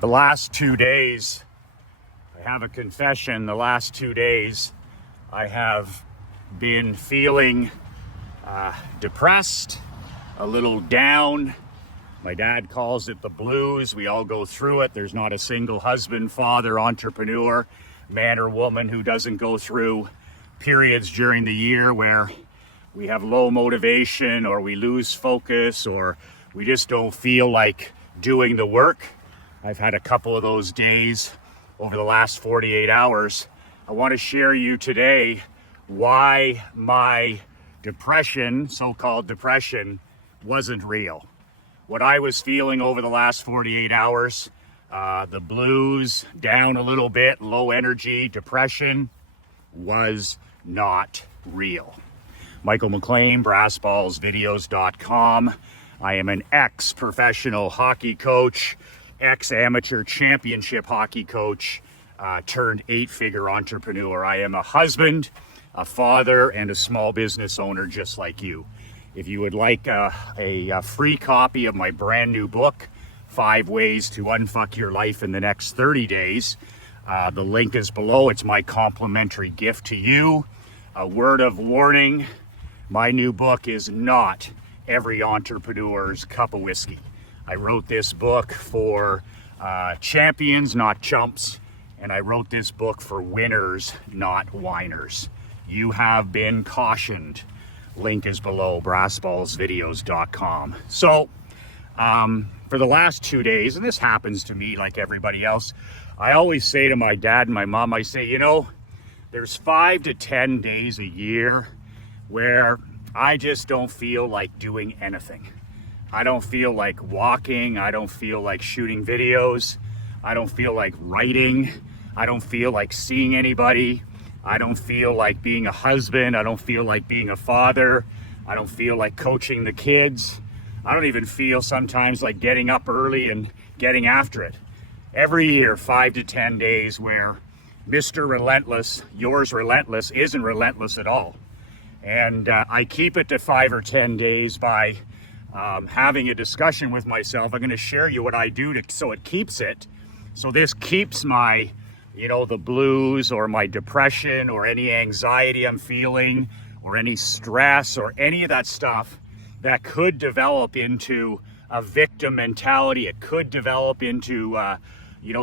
The last 2 days, I have a confession. The last 2 days, I have been feeling depressed, a little down. My dad calls it the blues. We all go through it. There's not a single husband, father, entrepreneur, man or woman who doesn't go through periods during the year where we have low motivation, or we lose focus, or we just don't feel like doing the work. I've had a couple of those days over the last 48 hours. I want to share you today why my depression, so-called depression, wasn't real. What I was feeling over the last 48 hours, the blues, down a little bit, low energy, depression, was not real. Michael McLean, brassballsvideos.com. I am an ex-professional hockey coach, ex-amateur championship hockey coach, turned 8-figure entrepreneur. I am a husband, a father, and a small business owner just like you. If you would like a free copy of my brand new book, 5 Ways to Unfuck Your Life in the Next 30 Days, the link is below. It's my complimentary gift to you. A word of warning, my new book is not every entrepreneur's cup of whiskey. I wrote this book for champions, not chumps, and I wrote this book for winners, not whiners. You have been cautioned. Link is below, brassballsvideos.com. So, for the last 2 days, and this happens to me like everybody else, I always say to my dad and my mom, I say, you know, there's 5 to 10 days a year where I just don't feel like doing anything. I don't feel like walking. I don't feel like shooting videos. I don't feel like writing. I don't feel like seeing anybody. I don't feel like being a husband. I don't feel like being a father. I don't feel like coaching the kids. I don't even feel sometimes like getting up early and getting after it. Every year, 5 to 10 days where Mr. Relentless, yours relentless, isn't relentless at all. And I keep it to 5 or 10 days by having a discussion with myself. I'm going to share you what I do so it keeps it. So this keeps my, the blues or my depression or any anxiety I'm feeling or any stress or any of that stuff that could develop into a victim mentality. It could develop into,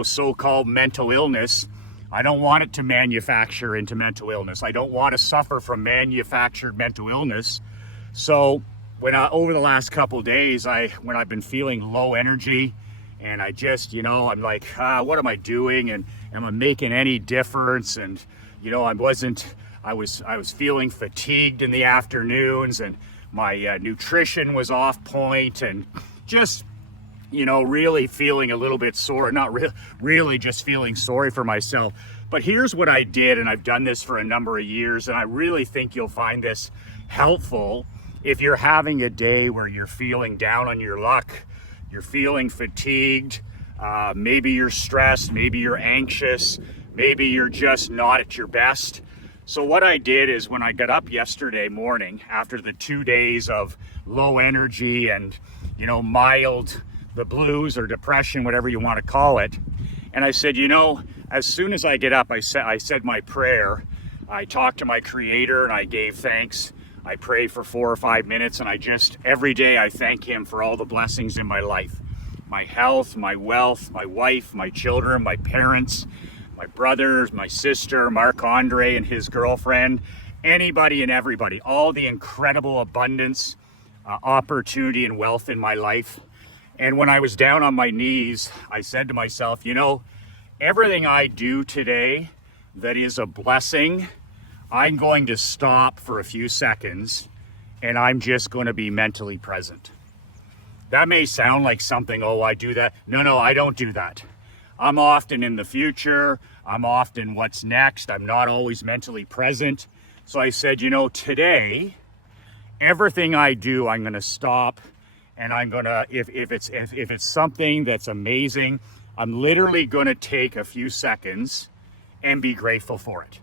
so-called mental illness. I don't want it to manufacture into mental illness. I don't want to suffer from manufactured mental illness. So over the last couple of days, when I've been feeling low energy, and I just, I'm like, what am I doing? And am I making any difference? And, I was feeling fatigued in the afternoons, and my nutrition was off point, and just, really feeling a little bit sore, not really just feeling sorry for myself. But here's what I did, and I've done this for a number of years, and I really think you'll find this helpful if you're having a day where you're feeling down on your luck, you're feeling fatigued, maybe you're stressed, maybe you're anxious, maybe you're just not at your best. So what I did is when I got up yesterday morning after the 2 days of low energy and, mild, the blues or depression, whatever you want to call it, and I said, as soon as I get up, I said my prayer. I talked to my Creator and I gave thanks. I pray for 4 or 5 minutes, and every day I thank Him for all the blessings in my life. My health, my wealth, my wife, my children, my parents, my brothers, my sister, Mark Andre and his girlfriend, anybody and everybody, all the incredible abundance, opportunity and wealth in my life. And when I was down on my knees, I said to myself, everything I do today that is a blessing, I'm going to stop for a few seconds and I'm just going to be mentally present. That may sound like something, I do that. No, I don't do that. I'm often in the future. I'm often what's next. I'm not always mentally present. So I said, today, everything I do, I'm going to stop, and I'm going to, if it's something that's amazing, I'm literally going to take a few seconds and be grateful for it.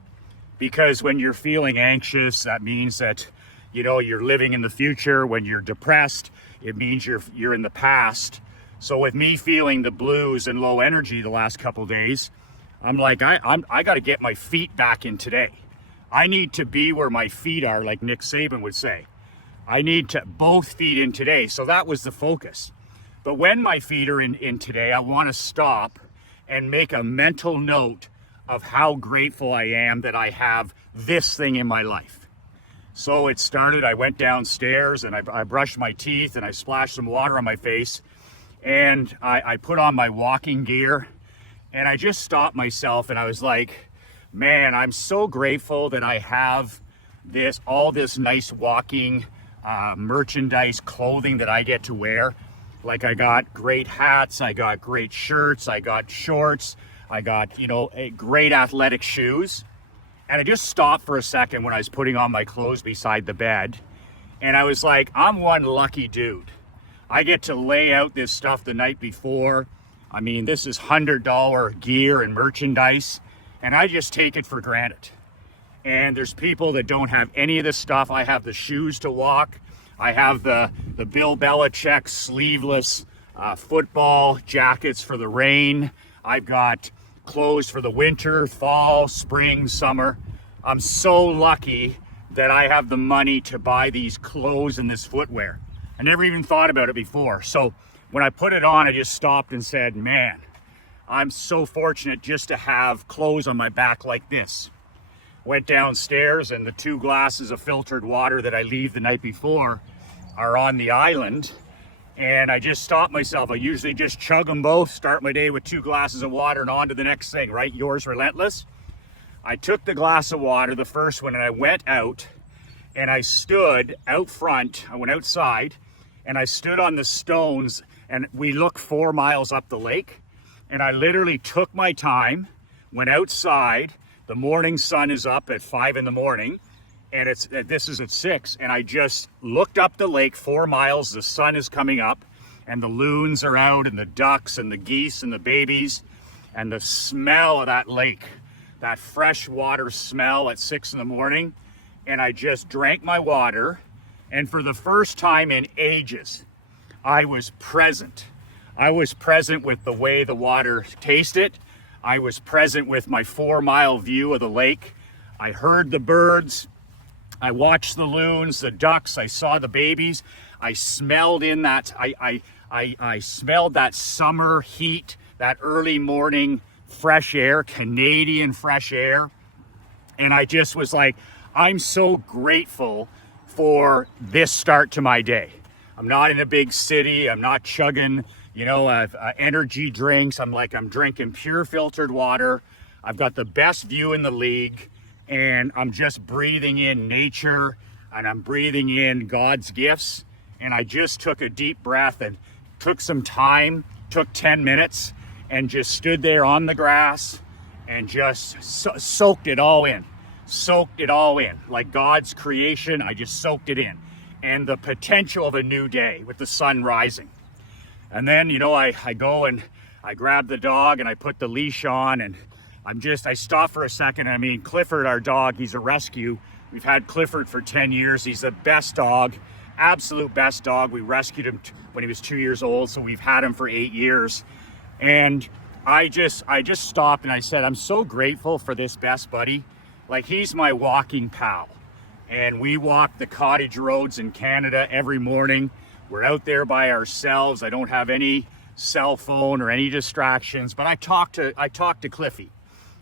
Because when you're feeling anxious, that means that, you're living in the future. When you're depressed, it means you're in the past. So with me feeling the blues and low energy the last couple days, I'm like, I got to get my feet back in today. I need to be where my feet are, like Nick Saban would say. I need to both feet in today. So that was the focus. But when my feet are in today, I want to stop and make a mental note of how grateful I am that I have this thing in my life. So it started, I went downstairs and I brushed my teeth and I splashed some water on my face, and I put on my walking gear, and I just stopped myself and I was like, man, I'm so grateful that I have all this nice walking merchandise, clothing that I get to wear. Like I got great hats, I got great shirts, I got shorts, I got, great athletic shoes. And I just stopped for a second when I was putting on my clothes beside the bed. And I was like, I'm one lucky dude. I get to lay out this stuff the night before. I mean, this is $100 gear and merchandise, and I just take it for granted. And there's people that don't have any of this stuff. I have the shoes to walk. I have the Bill Belichick sleeveless football jackets for the rain. I've got clothes for the winter, fall, spring, summer. I'm so lucky that I have the money to buy these clothes and this footwear. I never even thought about it before. So when I put it on, I just stopped and said, man, I'm so fortunate just to have clothes on my back like this. Went downstairs, and the 2 glasses of filtered water that I leave the night before are on the island. And I just stopped myself. I usually just chug them both, start my day with 2 glasses of water and on to the next thing, right? Yours relentless. I took the glass of water, the first one, and I went out and I stood out front. I went outside and I stood on the stones, and we look 4 miles up the lake. And I literally took my time, went outside. The morning sun is up at 5 in the morning, and this is at 6. And I just looked up the lake 4 miles. The sun is coming up, and the loons are out, and the ducks, and the geese, and the babies, and the smell of that lake, that fresh water smell at 6 in the morning. And I just drank my water, and for the first time in ages, I was present. I was present with the way the water tasted. I was present with my 4-mile view of the lake. I heard the birds. I watched the loons, the ducks. I saw the babies. I smelled in that. I smelled that summer heat, that early morning fresh air, Canadian fresh air. And I just was like, I'm so grateful for this start to my day. I'm not in a big city. I'm not chugging, energy drinks. I'm drinking pure filtered water. I've got the best view in the league, and I'm just breathing in nature, and I'm breathing in God's gifts. And I just took a deep breath and took some time, took 10 minutes, and just stood there on the grass and just soaked it all in. Soaked it all in. Like God's creation, I just soaked it in. And the potential of a new day with the sun rising. And then, I go and I grab the dog and I put the leash on, and I stop for a second. I mean, Clifford, our dog, he's a rescue. We've had Clifford for 10 years. He's the best dog, absolute best dog. We rescued him when he was 2 years old, so we've had him for 8 years. And I just stopped and I said, I'm so grateful for this best buddy. Like, he's my walking pal. And we walk the cottage roads in Canada every morning. We're out there by ourselves. I don't have any cell phone or any distractions, but I talk to Cliffy,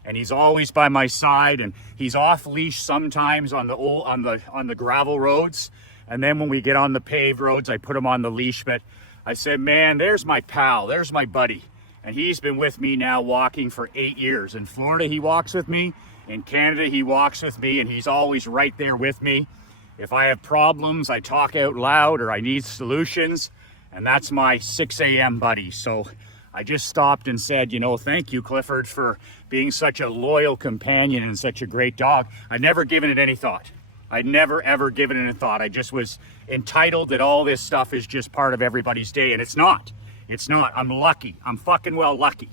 and he's always by my side, and he's off leash sometimes on the gravel roads. And then when we get on the paved roads, I put him on the leash. But I said, man, there's my pal, there's my buddy. And he's been with me now walking for 8 years. In Florida, he walks with me. In Canada, he walks with me, and he's always right there with me. If I have problems, I talk out loud, or I need solutions, and that's my 6 a.m. buddy. So I just stopped and said, thank you, Clifford, for being such a loyal companion and such a great dog. I'd never given it any thought. I'd never, ever given it a thought. I just was entitled that all this stuff is just part of everybody's day, and it's not. It's not. I'm lucky. I'm fucking well lucky.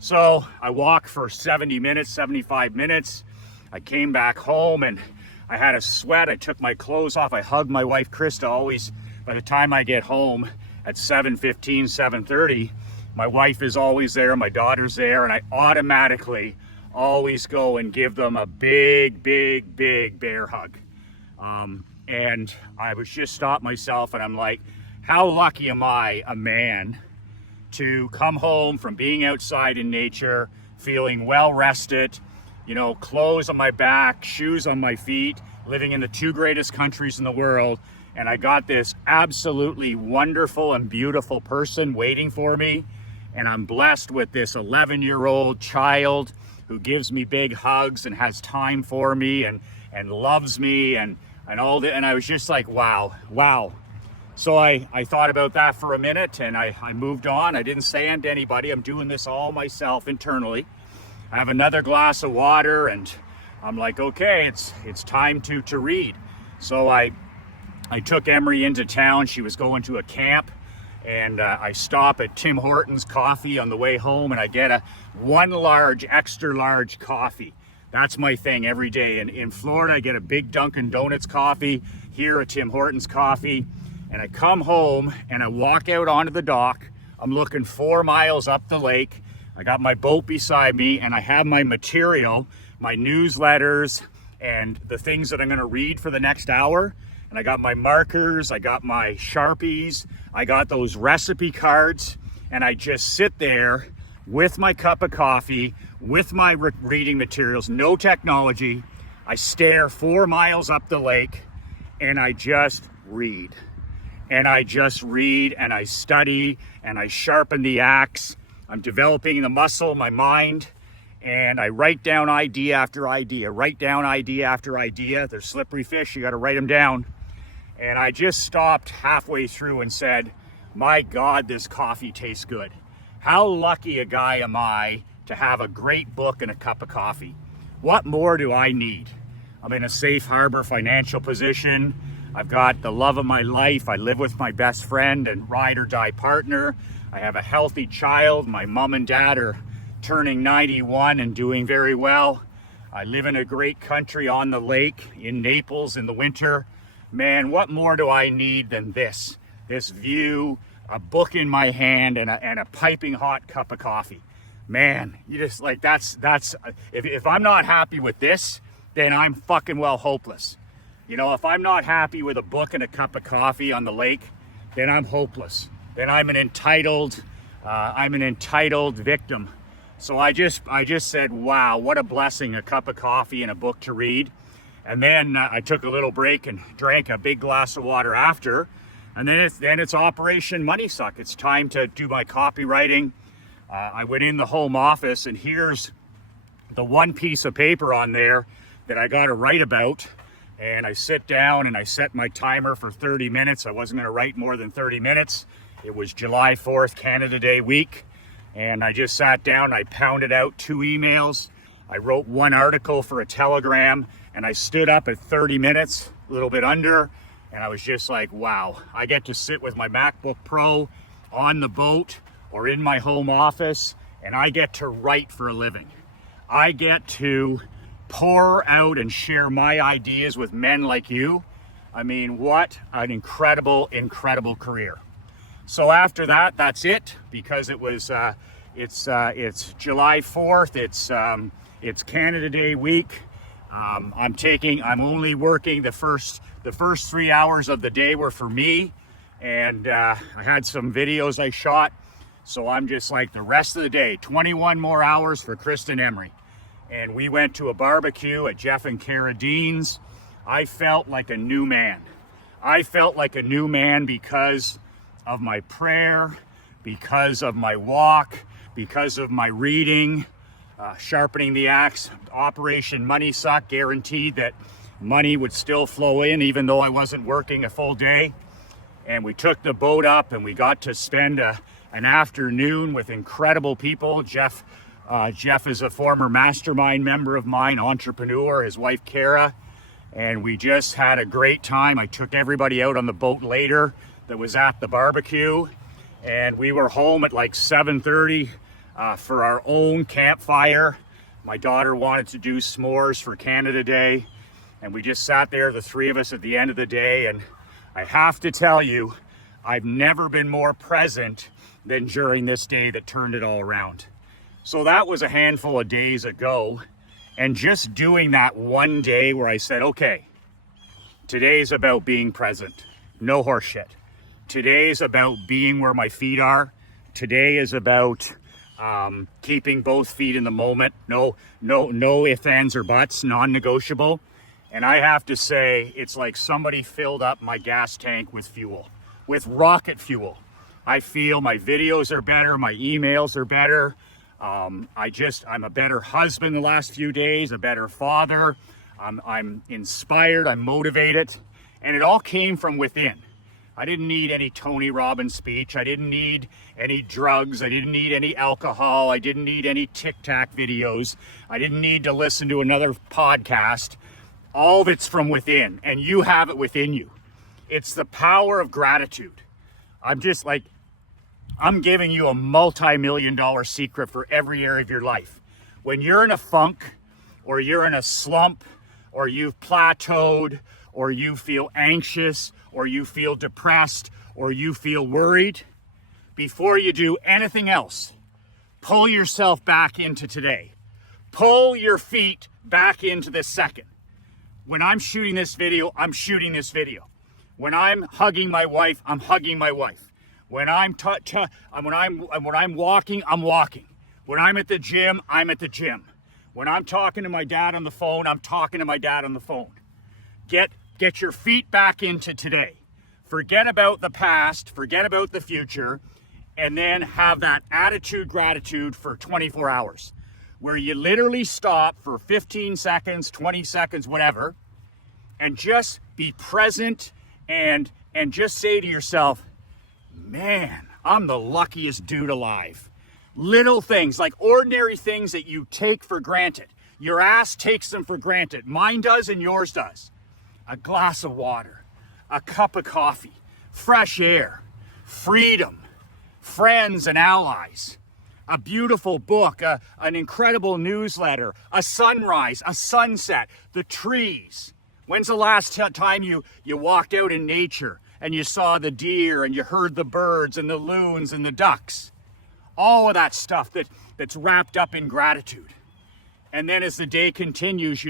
So I walked for 70 minutes, 75 minutes. I came back home and I had a sweat. I took my clothes off. I hugged my wife, Krista, always by the time I get home. at 7:15, 7:30, my wife is always there, my daughter's there, and I automatically always go and give them a big, big, big bear hug. And I was just stopped myself, and I'm like, how lucky am I, a man, to come home from being outside in nature, feeling well rested, you know, clothes on my back, shoes on my feet, living in the two greatest countries in the world. And I got this absolutely wonderful and beautiful person waiting for me. And I'm blessed with this 11-year-old child who gives me big hugs and has time for me and loves me and all that. And I was just like, wow. So I thought about that for a minute, and I moved on. I didn't say it to anybody. I'm doing this all myself internally. I have another glass of water, and I'm like, okay, it's time to read. So I took Emery into town. She was going to a camp, and I stop at Tim Hortons Coffee on the way home, and I get a one large, extra large coffee. That's my thing every day. And in Florida, I get a big Dunkin' Donuts coffee, here a Tim Hortons coffee. And I come home and I walk out onto the dock. I'm looking 4 miles up the lake. I got my boat beside me, and I have my material, my newsletters, and the things that I'm gonna read for the next hour. And I got my markers, I got my Sharpies, I got those recipe cards, and I just sit there with my cup of coffee, with my reading materials, no technology. I stare 4 miles up the lake, and I just read. And I just read, and I study, and I sharpen the axe. I'm developing the muscle, my mind, and I write down idea after idea, They're slippery fish, you gotta write them down. And I just stopped halfway through and said, my God, this coffee tastes good. How lucky a guy am I to have a great book and a cup of coffee? What more do I need? I'm in a safe harbor financial position. I've got the love of my life. I live with my best friend and ride or die partner. I have a healthy child. My mom and dad are turning 91 and doing very well. I live in a great country on the lake in Naples in the winter. Man, what more do I need than this? This view, a book in my hand, and a piping hot cup of coffee. Man, you just like, that's if I'm not happy with this, then I'm fucking well hopeless. You know, if I'm not happy with a book and a cup of coffee on the lake, then I'm hopeless. Then I'm an entitled victim. So I just said, wow, what a blessing, a cup of coffee and a book to read. And then I took a little break and drank a big glass of water after. And then it's Operation Money Suck. It's time to do my copywriting. I went in the home office, and here's the one piece of paper on there that I got to write about. And I sit down and I set my timer for 30 minutes. I wasn't going to write more than 30 minutes. It was July 4th, Canada Day week. And I just sat down, I pounded out 2 emails. I wrote 1 article for a Telegram, and I stood up at 30 minutes, a little bit under. And I was just like, wow, I get to sit with my MacBook Pro on the boat or in my home office, and I get to write for a living. I get to pour out and share my ideas with men like you. I mean, what an incredible, incredible career. So after that, that's it, because it was it's July 4th. It's Canada Day week. I'm only working the first 3 hours of the day were for me, and I had some videos I shot. So I'm just like, the rest of the day, 21 more hours for Kristen Emery. And we went to a barbecue at Jeff and Kara Dean's. I felt like a new man. I felt like a new man because of my prayer, because of my walk, because of my reading, sharpening the axe. Operation Money Suck guaranteed that money would still flow in even though I wasn't working a full day. And we took the boat up, and we got to spend an afternoon with incredible people. Jeff is a former mastermind member of mine, entrepreneur, his wife Kara, and we just had a great time. I took everybody out on the boat later that was at the barbecue, and we were home at like 7:30 for our own campfire. My daughter wanted to do s'mores for Canada Day, and we just sat there, the 3 of us, at the end of the day. And I have to tell you, I've never been more present than during this day that turned it all around. So that was a handful of days ago. And just doing that one day where I said, okay, today's about being present. No horse shit. Today's about being where my feet are. Today is about keeping both feet in the moment. No ifs, ands, or buts, non-negotiable. And I have to say, it's like somebody filled up my gas tank with fuel, with rocket fuel. I feel my videos are better, my emails are better. I'm a better husband the last few days, a better father. I'm inspired, I'm motivated, and it all came from within. I didn't need any Tony Robbins speech. I didn't need any drugs. I didn't need any alcohol. I didn't need any Tic-Tac videos. I didn't need to listen to another podcast. All of it's from within, and you have it within you. It's the power of gratitude. I'm giving you a multi-million-dollar secret for every area of your life. When you're in a funk, or you're in a slump, or you've plateaued, or you feel anxious, or you feel depressed, or you feel worried, before you do anything else, pull yourself back into today. Pull your feet back into this second. When I'm shooting this video, I'm shooting this video. When I'm hugging my wife, I'm hugging my wife. When I'm walking, I'm walking. When I'm at the gym, I'm at the gym. When I'm talking to my dad on the phone, I'm talking to my dad on the phone. Get your feet back into today. Forget about the past, forget about the future, and then have that attitude gratitude for 24 hours. Where you literally stop for 15 seconds, 20 seconds, whatever, and just be present and just say to yourself, man, I'm the luckiest dude alive. Little things, like ordinary things that you take for granted. Your ass takes them for granted. Mine does and yours does. A glass of water, a cup of coffee, fresh air, freedom, friends and allies, a beautiful book, an incredible newsletter, a sunrise, a sunset, the trees. When's the last time you walked out in nature and you saw the deer and you heard the birds and the loons and the ducks? All of that stuff that's wrapped up in gratitude. And then as the day continues,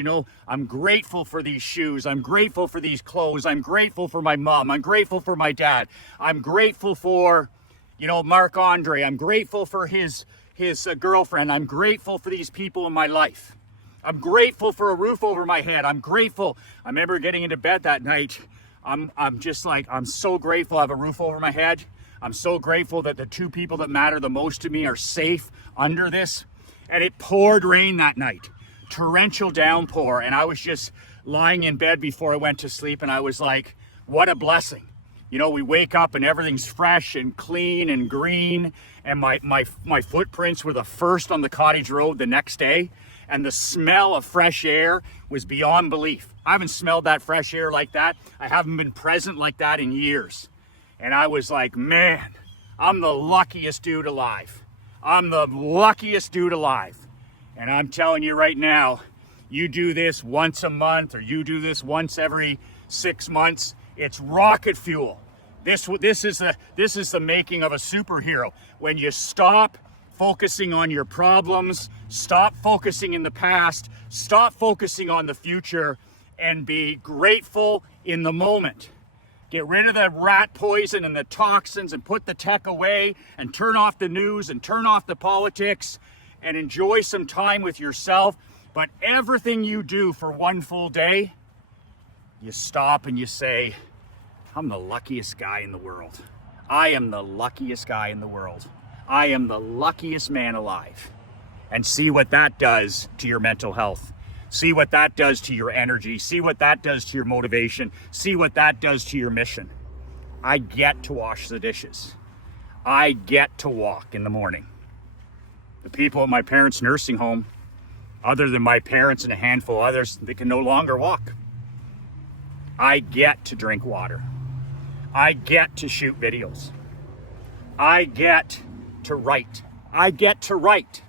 I'm grateful for these shoes. I'm grateful for these clothes. I'm grateful for my mom. I'm grateful for my dad. I'm grateful for, Marc Andre. I'm grateful for his girlfriend. I'm grateful for these people in my life. I'm grateful for a roof over my head. I'm grateful. I remember getting into bed that night. I'm so grateful I have a roof over my head. I'm so grateful that the two people that matter the most to me are safe under this. And it poured rain that night, torrential downpour. And I was just lying in bed before I went to sleep. And I was like, what a blessing. We wake up and everything's fresh and clean and green. And my footprints were the first on the cottage road the next day. And the smell of fresh air was beyond belief. I haven't smelled that fresh air like that. I haven't been present like that in years. And I was like, man, I'm the luckiest dude alive. I'm the luckiest dude alive. And I'm telling you right now, you do this once a month or you do this once every 6 months, it's rocket fuel. This is the making of a superhero. When you stop focusing on your problems, stop focusing in the past, stop focusing on the future, and be grateful in the moment. Get rid of the rat poison and the toxins and put the tech away and turn off the news and turn off the politics and enjoy some time with yourself. But everything you do for one full day, you stop and you say, I'm the luckiest guy in the world. I am the luckiest guy in the world. I am the luckiest man alive. And see what that does to your mental health. See what that does to your energy. See what that does to your motivation. See what that does to your mission. I get to wash the dishes. I get to walk in the morning. The people at my parents' nursing home, other than my parents and a handful of others, they can no longer walk. I get to drink water. I get to shoot videos. I get to write. I get to write.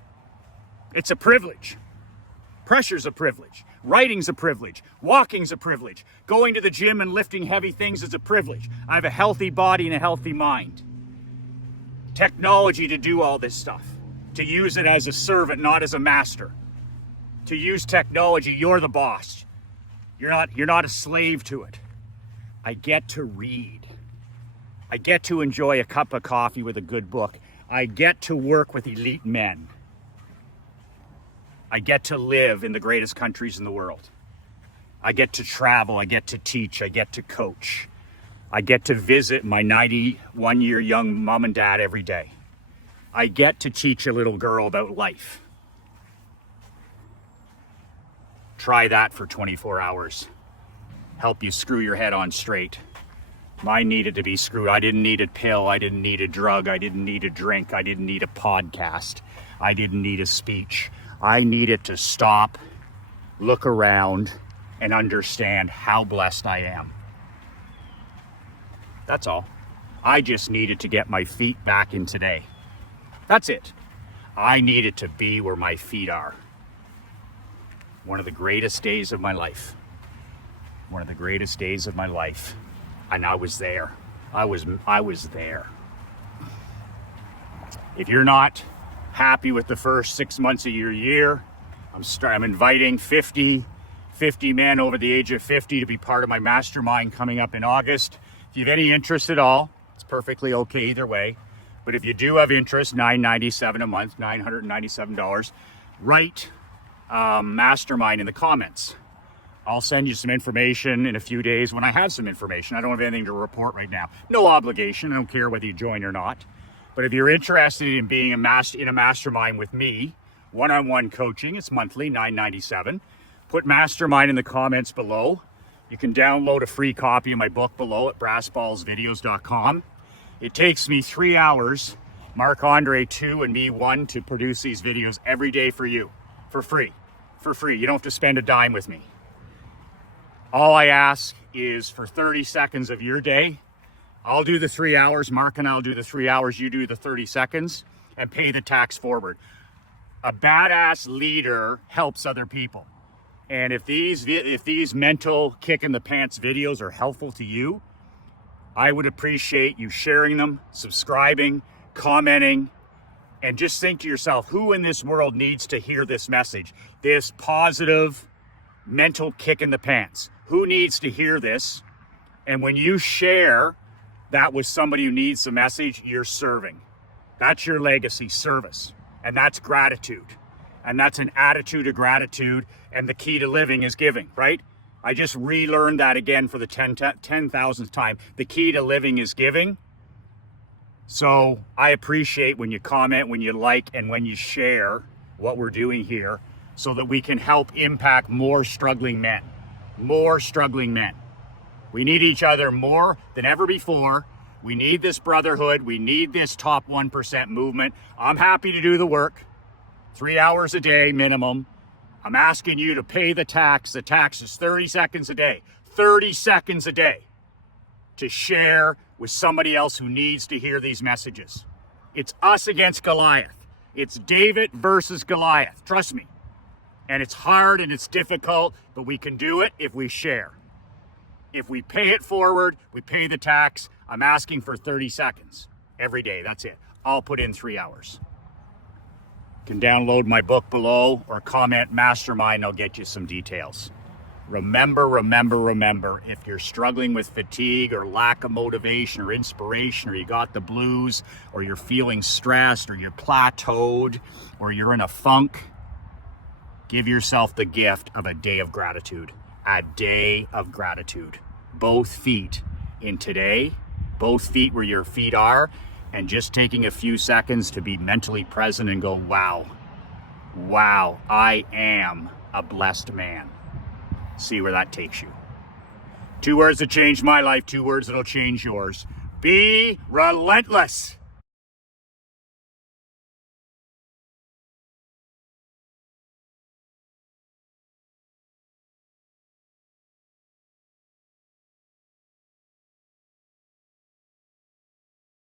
It's a privilege. Pressure's a privilege. Writing's a privilege. Walking's a privilege. Going to the gym and lifting heavy things is a privilege. I have a healthy body and a healthy mind. Technology to do all this stuff. To use it as a servant, not as a master. To use technology, you're the boss. You're not a slave to it. I get to read. I get to enjoy a cup of coffee with a good book. I get to work with elite men. I get to live in the greatest countries in the world. I get to travel, I get to teach, I get to coach. I get to visit my 91-year young mom and dad every day. I get to teach a little girl about life. Try that for 24 hours. Help you screw your head on straight. Mine needed to be screwed. I didn't need a pill. I didn't need a drug. I didn't need a drink. I didn't need a podcast. I didn't need a speech. I needed to stop, look around, and understand how blessed I am. That's all. I just needed to get my feet back in today. That's it. I needed to be where my feet are. One of the greatest days of my life. One of the greatest days of my life. And I was there. I was there. If you're not happy with the first 6 months of your year, I'm inviting 50 men over the age of 50 to be part of my mastermind coming up in August. If you have any interest at all, it's perfectly okay either way. But if you do have interest, $997 a month, $997, write mastermind in the comments. I'll send you some information in a few days when I have some information. I don't have anything to report right now. No obligation. I don't care whether you join or not. But if you're interested in being in a mastermind with me, one-on-one coaching, it's monthly, $997. Put mastermind in the comments below. You can download a free copy of my book below at brassballsvideos.com. It takes me 3 hours, Marc-Andre 2 and me 1, to produce these videos every day for you, for free. For free. You don't have to spend a dime with me. All I ask is for 30 seconds of your day. I'll do the 3 hours, Mark and I'll do the 3 hours, you do the 30 seconds, and pay the tax forward. A badass leader helps other people. And if these mental kick in the pants videos are helpful to you, I would appreciate you sharing them, subscribing, commenting, and just think to yourself, who in this world needs to hear this message? This positive mental kick in the pants. Who needs to hear this? And when you share that with somebody who needs the message, you're serving. That's your legacy, service. And that's gratitude. And that's an attitude of gratitude. And the key to living is giving, right? I just relearned that again for the 10,000th time. The key to living is giving. So I appreciate when you comment, when you like, and when you share what we're doing here so that we can help impact more struggling men. More struggling men. We need each other more than ever before. We need this brotherhood. We need this top 1% movement. I'm happy to do the work. 3 hours a day minimum. I'm asking you to pay the tax. The tax is 30 seconds a day. 30 seconds a day to share with somebody else who needs to hear these messages. It's us against Goliath. It's David versus Goliath. Trust me. And it's hard and it's difficult, but we can do it if we share. If we pay it forward, we pay the tax. I'm asking for 30 seconds every day. That's it. I'll put in 3 hours. You can download my book below or comment mastermind. I'll get you some details. Remember, if you're struggling with fatigue or lack of motivation or inspiration, or you got the blues, or you're feeling stressed, or you're plateaued, or you're in a funk, give yourself the gift of a day of gratitude. A day of gratitude. Both feet in today, both feet where your feet are, and just taking a few seconds to be mentally present and go, wow, I am a blessed man. See where that takes you. 2 words that changed my life, 2 words that'll change yours. Be relentless.